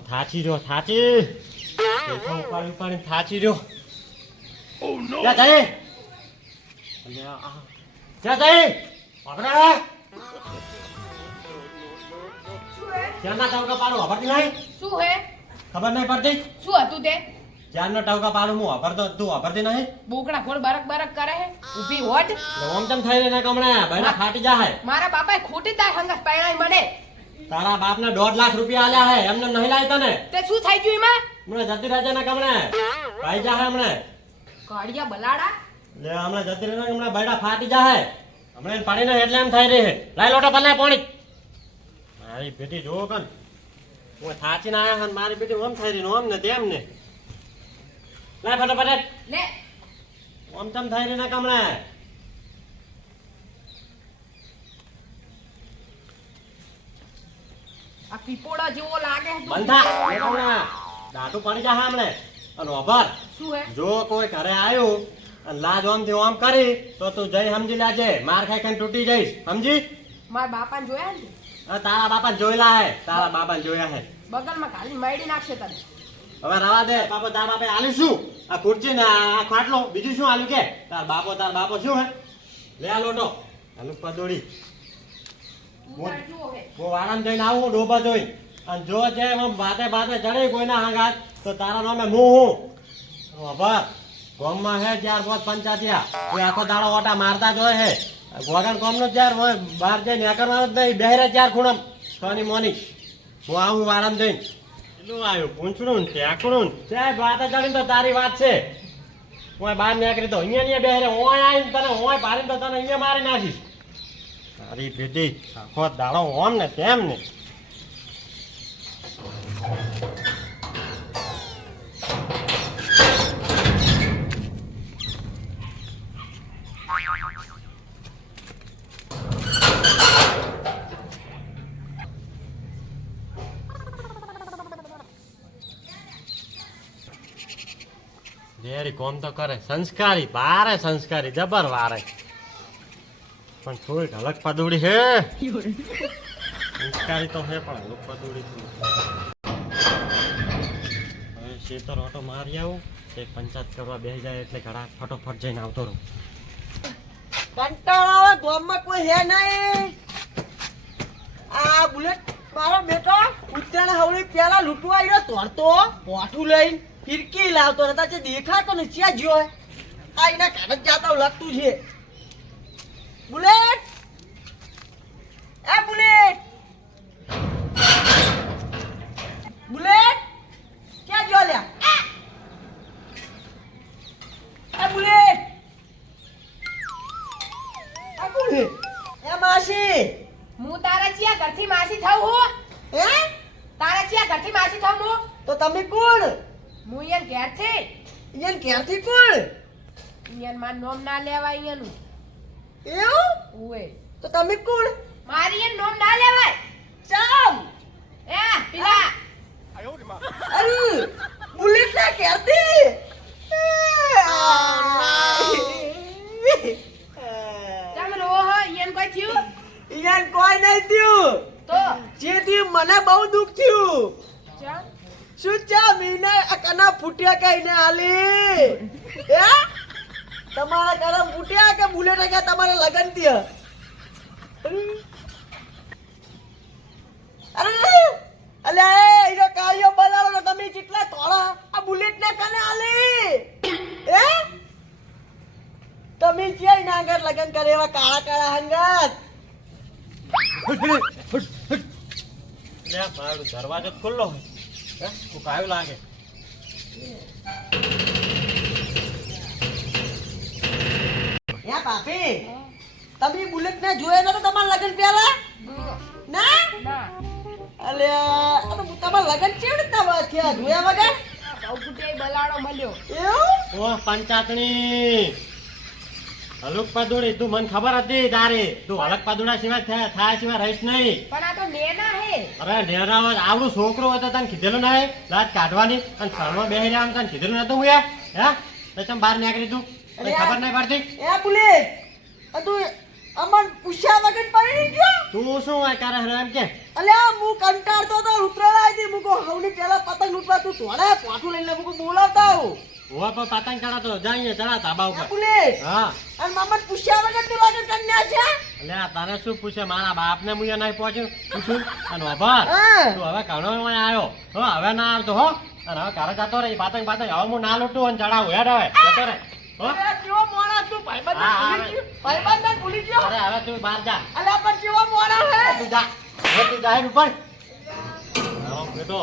થાચી રહ્યો થાચી ઉપાડી ઉપાડી થાચી રહ્યો ક્યાં જાય! અલ્યા, આ. ક્યાં જાય! વાપરા! ક્યારના ટાવકા પાડું વાપરતી નહીં? શું હે? ખબર નહીં પડતી? શું હતું તે? ચારનો ટાવકા પાડું હું વાપરતો તું વાપરતી નહીં? બોકડા ખોડ બરક બરક કરે હે? ઊભી હોટ? ઓમ તમ થઈ રહી કમણે બૈરા ફાટી જાય મારા બાપાએ ખોટી તાર હંગત પરણાઈ મને. તારા બાપ ને દોઢ લાખ રૂપિયા આલ્યા હે એમને નહીં લાય તને. તે શું થઈ ગયું એમાં? હમણે જતી રાજા ના કમણે. ભાઈ જા હમણે. કાળિયા બલાડા? લે હમણાં જતી રાજા હમણાં બૈડા ફાટી જાય હમણાં એને પાડીને એટલે એમ થઈ રહી હે લાય લોટો પલે પાણી. મારી બેટી જો કન. હું થાચીને આયા હન મારી બેટી ઓમ થઈ રહી ને ઓમ ને તેમ ને. લાય ફટાફટ. લે. ઓમ તમ થઈ રહી ના કમણે. આ પીપોડા જેવો લાગે. બંધા લે કમણે પડી જા હમણે. અને ઓભર શું હે? જો કોઈ ઘરે આવ્યું અને લાજ ઓમથી ઓમ કરી તો તું જઈ સમજી લેજે. માર ખાઈ ખાઈ તૂટી જઈશ. સમજી? મારા બાપાને જોયા ને હા તારા બાપા જોયેલા હે. તારા બાપા જોયા હે. બગલમાં ખાલી મેડી નાખશે તને. હવે રવા દે. બાપો તાર બાપે આલી શું આ ખુરચી ને આ ખાટલો. બીજું શું આલ્યું કે? તાર બાપો તાર બાપો શું હે? લે આ લોટો. આલુ પદોડી. હે હું વારામ જઈને આવું ડોબા જોઈ. અને જો છે બાતે બાતે ચડે કોઈના હાંગાત તો તારા નામે હું હું? ગામમાં હે ચાર પાંચ પંચાયતિયા. કોઈ આખો દાડો ઓટા મારતા જ હોય હે. ગોગન કોમનો ચાર હોય બહાર જઈને કરવાનું જ નહીં બહેરે ચાર ખૂણમ. સોની મોની. હું આવું વારામ જઈને એટલું આવ્યું? પૂંછડું ને ટેકડું સાહેબ વાતે ચડીને તો તારી વાત છે. હું બહાર નીકળી તો અહીંયા અહીંયા બેહરે ઓય આવીને તને ઓય પાડીને તો તને અહીંયા મારી નાખીશ. તારી બેટી આખો દાડો ઓમ ને તેમ ને. કોમ તો કરે. સંસ્કારી બારે સંસ્કારી, જબર વારે. પણ થોડીક અલગ પાદુડી હે. સંસ્કારી તો હે પણ અલગ પાદુડી હવે શેતર ઓટો મારી આવું. તે પંચાયત કરવા બે જાય એટલે ઘણા ફટોફટ જઈને આવતો રહું. કંટાળો આવે, ગામમાં કોઈ હે નહીં. આ બુલેટ મારો બેટો ઉત્તરાયણ હવળી પેલા લૂંટવા આવ્યો તોડતો પોઠું લઈને ફિરકી લાવતો હતા જે દેખાતો ને જ્યાં જ્યો. આ એના કાગજ જાતા લગતું છે. બુલેટ! એ બુલેટ! બુલેટ! ક્યાં જો લ્યા? એ બુલેટ! આ કોણ? એ માસી! હું તારા ચિયા ઘરથી માસી થાઉં હું? હે? તારા ચિયા ઘરથી માસી થાઉં હું? તો તમે કોણ? હું યાર ઘેરથી. યાર ઘેરથી કોણ? યાર માર નોમ ના લેવાય ઈયનું એવું? ઉવે. તો તમે કોણ? મારી એ નોમ ના લેવાય. ચમ! એ પેલા. અરે બુલેટ ના ક્યારથી ચમ રો ઈયન કોઈ થયું? અહીંયા કોઈ નહીં થયું. તો? જેથી મને બહુ દુઃખ થયું. ચમ. શું ચા મીને કના ફૂટ્યા કઈ ને આલી હે? તમારા કરમ ફૂટ્યા કે બુલેટ કે તમારે લગન થયા? અરે, અલે, એનો કાર્યો બનાવો તો તમે કેટલા તોળા આ બુલેટ ને કને આલી? એ તમે ક્યાંય એના આગળ લગન કરે એવા કાળા કાળા હંગત? દરવાજો ખુલ્લો હોય. તું કાયું લાગે. હે પાપી? તમે બુલેટ ને જોયા નતો તમારા લગન પહેલા? ના? ના અલે આ તમારા લગન કેવી રીતના થયા? જોયા વગર? બહુ બલાડો મળ્યો એવું? ઓ પંચાતણી. હલુક પાદુડી તું મને ખબર હતી તારે. તું હલક પાદુડા સિવાય થાય સિવાય રહીશ નહીં. પણ આ તો નેના હે. અરે નેરા હોય આવડું છોકરો હતો તને કીધેલું નહીં. લાજ કાઢવાની. અને શરણમાં બેસી રહ્યા તને કીધેલું નતું હું હે? તો ચમ બહાર નીકળી તું? તને અરે ખબર નહીં પડતી? એ બુલેટ આ તું અમન પૂછ્યા વગર પડી ગયો? તું શું આ કરે એમ કે? અલ્યા હું કંટાળતો તો ઉતરાય હતી મુકો હવની પેલા પતંગ લૂટવા તું તોડે પાછું લઈને મુકો બોલાવતા હું હોવા પર પતંગ ચડાતો જાઈએ ચડા ધાબા ઉપર. બુલેટ હા. અને મામા પૂછ્યા વગર તું લાગે કન્યા છે? આ તારે શું પૂછે? મારા બાપને હું નહીં પહોંચ્યું પૂછું? અને અભાર તું હવે ઘણો સમય આવ્યો. હો હવે ના આવતો હો. અને હવે ઘરે જતો રહી પાતંગ પાતંગ. હવે હું ના લૂટું અને ચડાવું હેડ હવે જતો રહે. હો? અરે કેવો મોણા તું ભાઈબંધ હા, હા, ભૂલી ગયો. ભાઈબંધ ભૂલી ગયો? અરે હવે તું બહાર જા. અલ્યા પણ કેવો મોણા હે? તું જા. હવે તું જા હેડ ઉપર. હા બેટો.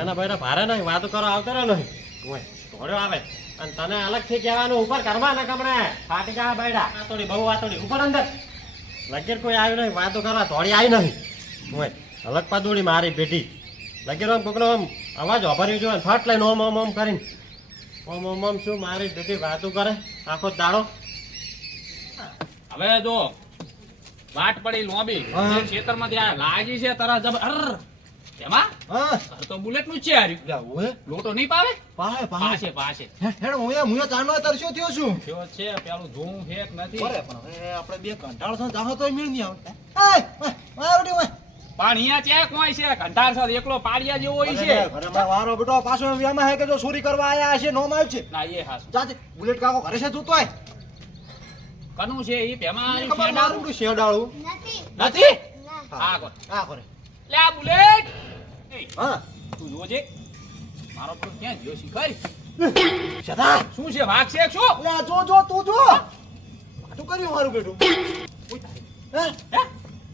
એના ભાઈને ભારે નહીં વાતો કરો આવતો રહ્યો નહીં. ઘોડ્યો આવે. અને તને અલગથી કહેવાનું ઉપર કરવા ને કમરે ફાટી જા બૈડા વાતોડી બહુ વાતોડી. ઉપર અંદર. લગીર કોઈ આવ્યું નહીં વાતો કરવા ધોળી આવી નહીં. હું અલગ પાદોડી મારી પેટી લગીર આમ કોકનો આમ અવાજ ઓભર્યો જો ફટ લઈને ઓમ ઓમ ઓમ કરીને. ઓમ ઓમ ઓમ શું મારી પેટી વાતું કરે? આખો દાડો હવે જો વાટ પડી લોબી. હા. જે ખેતરમાં લાગી છે તરત જબર અર એમાં? હા. તો બુલેટનું છે હાર્યું લે લોટો નહીં પાવે પાહે પાહે પાછે હેડ હું ચાનો તરસ્યો થયો છું? થયો છે પેલું ધૂમ ફેક નથી. પણ આપણે બે કંટાળ છો જાહો તોય મેળ નહીં આવતા. એ પણ અહીંયા ચેક હોય છે? ઘંટાર એકલો પાડિયા જેવો હોય છે. વારો બેટો પાછો એમાં હે કે જો ચોરી કરવા આયા છે નોમ આવ્યું છે. ના એ હાસ જાતે બુલેટ કાકો ઘરે છે તું હોય કનું છે એ શેડાળું નથી. આ કોણ આ કરે લે આ બુલેટ! હા. તું જોજે મારો તો ક્યાં ગયો શિખર સદા શું છે વાઘ છે શું? લે જો જો તું જો. તું કર્યું મારું બેટું? હે? હે?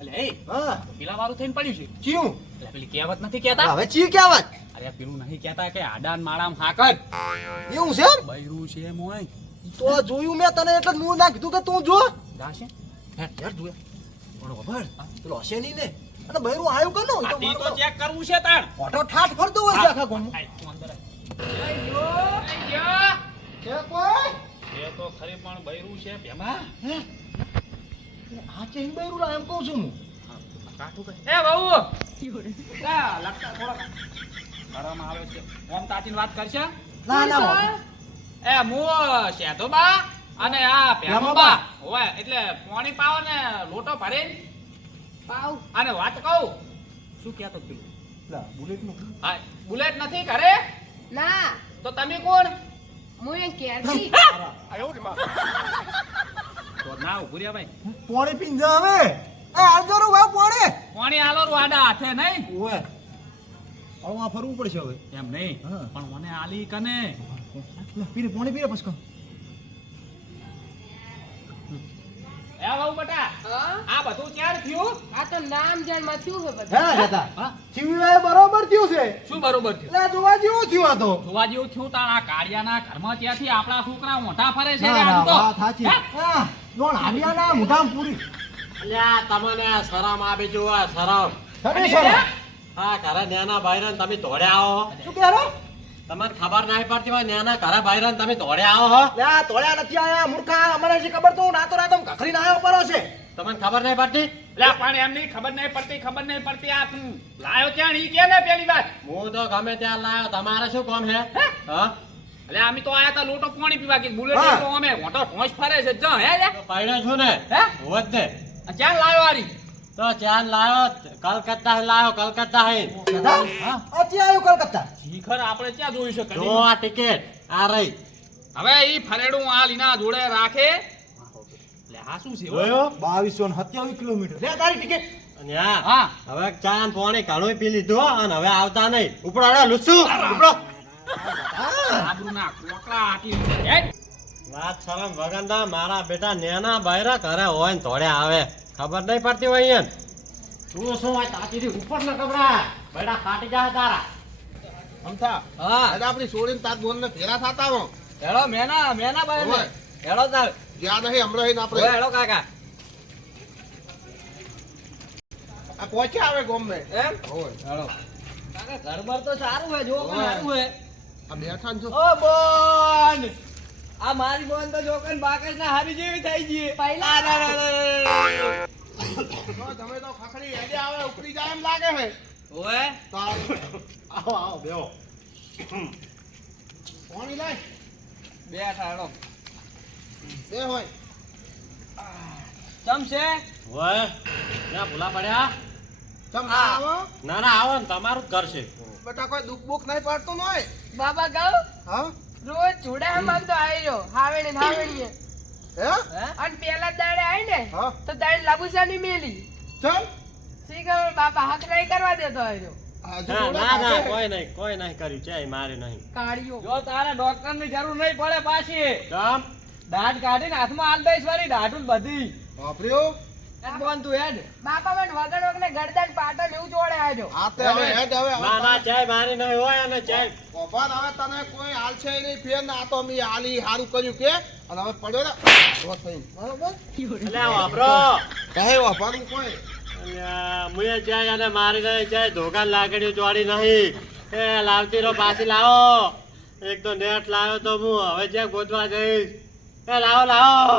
અલે એ હા. પેલા વાળું થઈને પડ્યું છે. ચીયું? એટલે પેલી કહેવત નથી કહેતા? હવે ચી કહેવત અરે પેલું નહીં કહેતા કે આડાન માળામ હાકર એવું છે બૈરું છે મોય. તો જોયું મેં તને એટલે જ ના કીધું કે તું જો. જાશે હેડ હેડ જોયા પણ ખબર? પેલો હશે નહીં ને. અને બૈરું આયું કનો આ તી તો ચેક કરવું છે તાણ. ઓટો ઠાઠ ફરતો હોય છે આખા તું અંદર આઈ જા. છે કોઈ? એ તો ખરી પણ બૈરું છે ભેમા. હે? ચેન એમ કહું છું હું. કાઠું એ બહુ લા લગતા થોડા. ગરમ આવે છે. ઓમ તાતીને વાત કરશે? ના ના કોણ બાપા. છે? એ મુ શેતો બા અને આ ભેમો બા. હોય એટલે પાણી પાવો ને લોટો ભરે પાવ. અને વાત કહું. શું કહેતો પેલું? લા, બુલેટનું. હા બુલેટ નથી ઘરે? ના. તો તમે કોણ? હું એ કે ના ઉભું ભાઈ. પોણી પીને હવે. એ આવજો રો ભાઈ પોણી. પોણી આલો રૂવાડા હાથે નહીં. ઓય હવે આ ફરવું પડશે હવે. એમ નહીં. પણ મને આલી કને. પીરે પોણી પીરે પછી એ બટા. આ બધું ક્યારે થયું? આ તો નામ જાણમાં થયું છે બધું. એ બરોબર થયું છે. શું બરોબર થયું? એટલે જોવા જેવું થયું આ તો. જોવા જેવું થયું તાણ કાળિયાના ઘરમાં ત્યાંથી આપણા છોકરા મોટા ફરે છે રે તો. સાચી. હે? હા જોણ હાડિયાના મુઠામ પૂરી. અલ્યા તમને શરમ આવી જુઓ શરમ. હા ઘરે નેના ભાઈરન તમે ધોડે આવો. શું કહેરો તમને ખબર નહીં પડતી હોય નેના ઘરે ભાઈરન તમે ધોડે આવો હો. લ્યા આ તોડ્યા નથી આયા મૂર્ખા. અમને જે ખબર તો રાતો રાતો રાતો ઘખરીને આવ્યો પડો છે. તમને ખબર નહીં પડતી? લે પણ એમ નહીં ખબર નહીં પડતી ખબર નહીં પડતી આ તું. લાયો ત્યાં ઈ કે ને પેલી વાત. હું તો ગમે ત્યાં લાયો તમારે શું કામ છે? હા? એટલે અમે તો આયા તા લોટો પાણી પીવા કે બુલેટ. તો અમે મોટો ઢોંસ ફરે છે. જો હે લે. પાડ્યો છું ને હે? હોત ને. આ ક્યાં લાયો આરી? તો ચાંદ લાવ્યો કલકત્તા લાવ્યો કલકત્તા હે. હા. અચી આવ્યો કલકત્તા? શીખર આપણે ક્યાં જોયું છે જો આ ટિકિટ આ રહી. હવે ઈ ફરેડું આ લીના જોડે રાખે. લે આ શું છે? જોયો? બાવીસો સત્યાવીસ કિલોમીટર. લે તારી ટિકિટ. અને હા. હવે ચાન પાણી ઘણું પી લીધો અને હવે આવતા નહીં. ઉપડાડા લુસુ ઉપડો આબરૂના કોકરા આટી વાત શરમ વગરના મારા બેટા નેના બૈરા ઘરે હોય ને થોડે આવે. ખબર નહીં પડતી હોય અહીંયા તું શું હોય તાતીથી ઉપર ન કબરા બેટા ફાટી જાય તારા. અમથા હા. આજે આપણી છોડીને તાર બોન ને ફેરા થાતા હો. હેડો મેના મેના ઓય. હેડો તાર. જ્યાં નહીં હમણાં ઓય આપણે. હેડો કાકા. આ પહોંચ્યા આવે ગોમ ને. એમ? હોય હેડો કાકા ઘર બાર તો સારું હે જો. સારું હોય. આ બેઠા છો ઓ બોન! આ મારી બોન તો જોકન બાકસ ના હારી જેવી થઈ ગઈ. પહેલા તમે તો ખખડી હેડે આવે ઉપડી જાય એમ લાગે હે ઓએ આવો આવો બેહો. પાણી લાય. બેઠા હેડો બે હોય. ચમ છે હોય ત્યાં ભૂલા પડ્યા. ચમ ના આવો. ના ના આવો ને તમારું જ કરશે બેટા કોઈ દુઃખ બુખ નહીં પડતું નોય બાબા હા? રોજ જોડે માંગતો આવ્યો હાવેણે ને હાવેણીએ. હે? અને પેલા દાડે આવી ને તો દાડે લાબુસાની મેલી. ચલ. શી ખબર બાપા હક નહીં કરવા દેતો આવ્યો ના ના ના કોઈ નહીં કોઈ નહીં કર્યું છે મારે નહીં. કાઢ્યો જો તારે ડોક્ટરની જરૂર નહીં પડે પાછી. દાંત કાઢી કાઢીને હાથમાં હાલ દઈશ વાળી દાઢું બધી. હેડ બાપા મને વગર વગર ગરદન એવું જોડે આવ્યો આ હવે હેડ હવે ના ના ચાય મારી નહીં હોય અને ચાય. ઓભાર હવે તને કોઈ હાલ છે નહીં ફેર ના તો અમે હાલી હારું કર્યું કે? અને હવે પડ્યો ને તો થઈ બરોબર? એટલે વાપરો. કહે ઓભારું કોઈ? મુએ ચાય અને મારી નહીં ચાય ધોકાન લાગણી ચોડી નહીં. એ લાવતી રહો પાછી લાવો. એક તો નેટ લાવ્યો તો હું હવે જ્યાં ગોતવા જઈશ. એ લાવો લાવો.